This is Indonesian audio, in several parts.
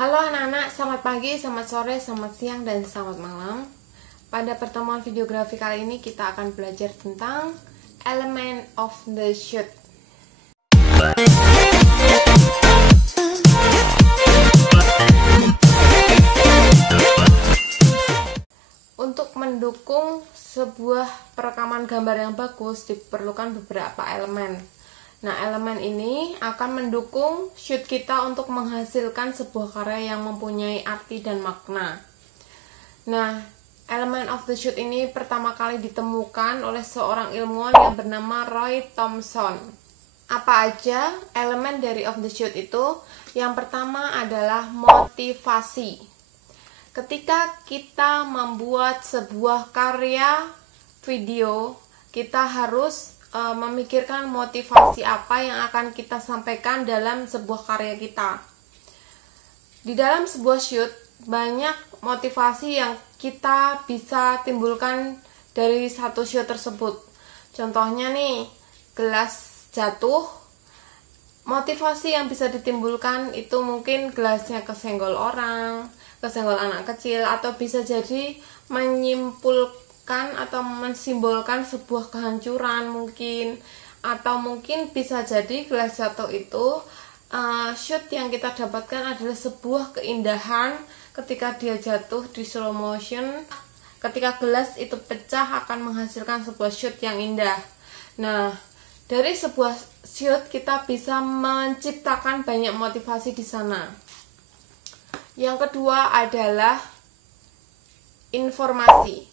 Halo anak-anak, selamat pagi, selamat sore, selamat siang, dan selamat malam. Pada pertemuan videografi kali ini kita akan belajar tentang element of the shoot. Untuk mendukung sebuah perekaman gambar yang bagus diperlukan beberapa elemen. Nah, elemen ini akan mendukung shoot kita untuk menghasilkan sebuah karya yang mempunyai arti dan makna. Nah, element of the shoot ini pertama kali ditemukan oleh seorang ilmuwan yang bernama Roy Thomson. Apa aja elemen dari of the shoot itu? Yang pertama adalah motivasi. Ketika kita membuat sebuah karya video, kita harus memikirkan motivasi apa yang akan kita sampaikan dalam sebuah karya kita. Di dalam sebuah shoot, banyak motivasi yang kita bisa timbulkan dari satu shoot tersebut. Contohnya nih, gelas jatuh. Motivasi yang bisa ditimbulkan itu mungkin gelasnya kesenggol orang, kesenggol anak kecil, atau bisa jadi menyimpulkan atau mensimbolkan sebuah kehancuran mungkin, atau mungkin bisa jadi gelas jatuh itu shoot yang kita dapatkan adalah sebuah keindahan ketika dia jatuh di slow motion. Ketika gelas itu pecah akan menghasilkan sebuah shoot yang indah. Nah, dari sebuah shoot kita bisa menciptakan banyak motivasi di sana. Yang kedua adalah informasi.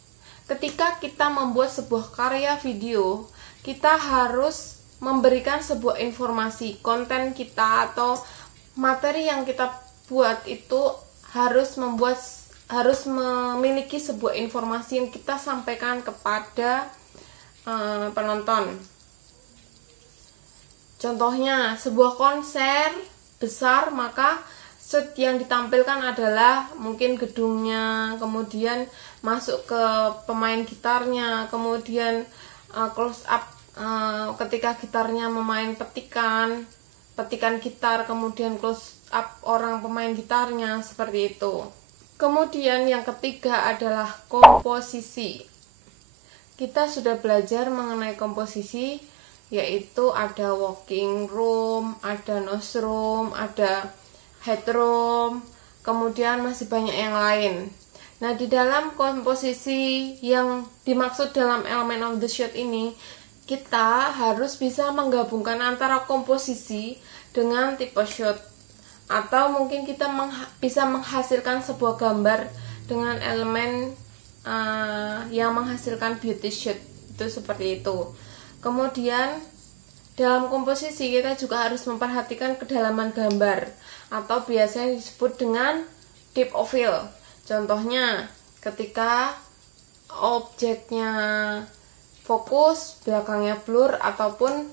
Ketika kita membuat sebuah karya video, kita harus memberikan sebuah informasi. Konten kita atau materi yang kita buat itu harus memiliki sebuah informasi yang kita sampaikan kepada penonton. Contohnya, sebuah konser besar, maka shoot yang ditampilkan adalah mungkin gedungnya, kemudian masuk ke pemain gitarnya, kemudian close up ketika gitarnya memain petikan gitar, kemudian close up orang pemain gitarnya, seperti itu. Kemudian yang ketiga adalah komposisi. Kita sudah belajar mengenai komposisi, yaitu ada walking room, ada nose room, ada headroom, kemudian masih banyak yang lain. Nah, di dalam komposisi yang dimaksud dalam element of the shoot ini, kita harus bisa menggabungkan antara komposisi dengan tipe shoot, atau mungkin kita bisa menghasilkan sebuah gambar dengan elemen yang menghasilkan beauty shoot, itu seperti itu. Kemudian dalam komposisi kita juga harus memperhatikan kedalaman gambar, atau biasanya disebut dengan depth of field. Contohnya, ketika objeknya fokus, belakangnya blur, ataupun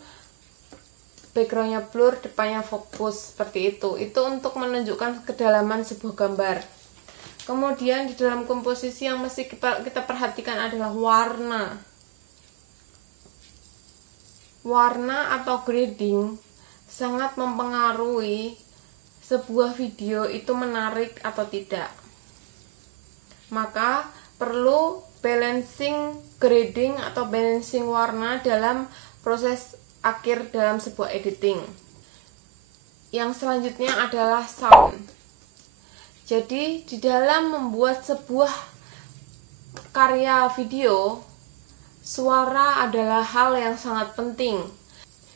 backgroundnya blur, depannya fokus, seperti itu. Itu untuk menunjukkan kedalaman sebuah gambar. Kemudian di dalam komposisi yang mesti kita perhatikan adalah warna. Warna atau grading sangat mempengaruhi sebuah video itu menarik atau tidak. Maka perlu balancing grading atau balancing warna dalam proses akhir dalam sebuah editing. Yang selanjutnya adalah sound. Jadi di dalam membuat sebuah karya video, suara adalah hal yang sangat penting.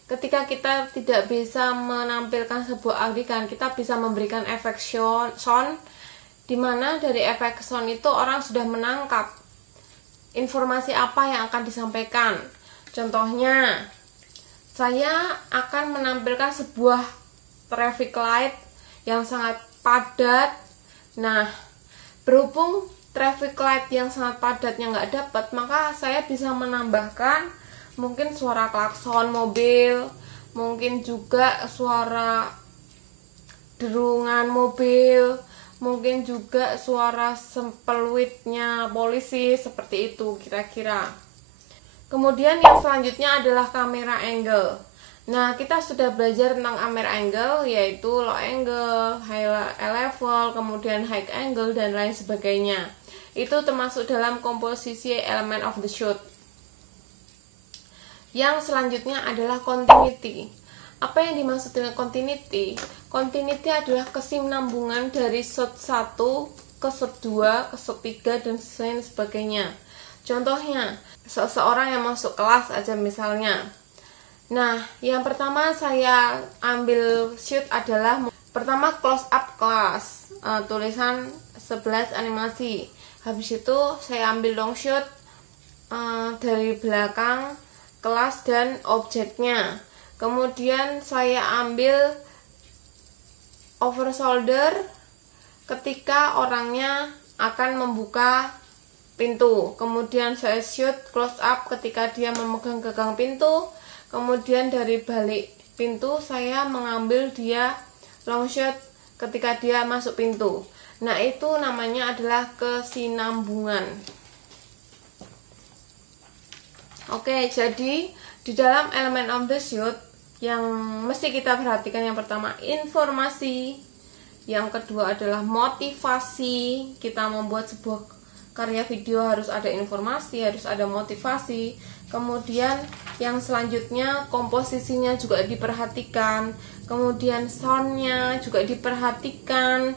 Ketika kita tidak bisa menampilkan sebuah adegan, kita bisa memberikan efek sound, di mana dari efek sound itu orang sudah menangkap informasi apa yang akan disampaikan. Contohnya, saya akan menampilkan sebuah traffic light yang sangat padat. Nah, berhubung traffic light yang sangat padatnya nggak dapat, maka saya bisa menambahkan mungkin suara klakson mobil, mungkin juga suara derungan mobil, mungkin juga suara sempeluitnya polisi, seperti itu kira-kira. Kemudian yang selanjutnya adalah kamera angle. Nah, kita sudah belajar tentang Amer angle, yaitu low angle, high level, kemudian high angle, dan lain sebagainya. Itu termasuk dalam komposisi element of the shoot. Yang selanjutnya adalah continuity. Apa yang dimaksud dengan continuity? Continuity adalah kesinambungan dari shoot 1 ke shoot 2, ke shoot 3, dan lain sebagainya. Contohnya, seseorang yang masuk kelas aja misalnya. Nah, yang pertama saya ambil shoot adalah pertama close up kelas, tulisan 11 animasi. Habis itu saya ambil long shot dari belakang kelas dan objeknya. Kemudian saya ambil over shoulder ketika orangnya akan membuka pintu. Kemudian saya shoot close up ketika dia memegang gagang pintu. Kemudian dari balik pintu saya mengambil dia long shot ketika dia masuk pintu. Nah, itu namanya adalah kesinambungan. Oke, jadi di dalam elemen of the shoot yang mesti kita perhatikan, yang pertama informasi, yang kedua adalah motivasi. Kita membuat sebuah karya video harus ada informasi, harus ada motivasi. Kemudian yang selanjutnya komposisinya juga diperhatikan, kemudian soundnya juga diperhatikan.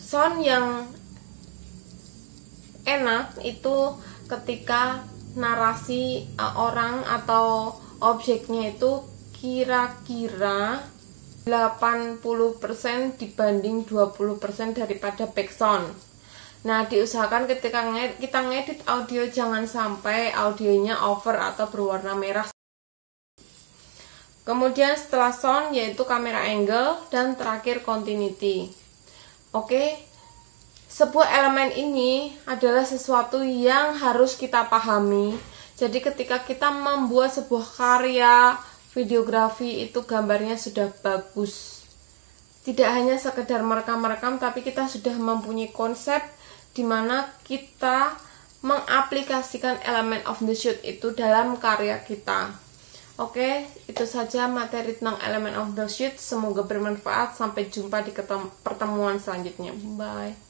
Sound yang enak itu ketika narasi orang atau objeknya itu kira-kira 80% dibanding 20% daripada backsound. Nah, diusahakan ketika kita ngedit audio jangan sampai audionya over atau berwarna merah. Kemudian setelah sound yaitu kamera angle, dan terakhir continuity. Oke, sebuah elemen ini adalah sesuatu yang harus kita pahami. Jadi ketika kita membuat sebuah karya videografi itu gambarnya sudah bagus. Tidak hanya sekedar merekam-rekam, tapi kita sudah mempunyai konsep di mana kita mengaplikasikan elemen of the shoot itu dalam karya kita. Oke, itu saja materi tentang elemen of the shoot. Semoga bermanfaat. Sampai jumpa di pertemuan selanjutnya. Bye.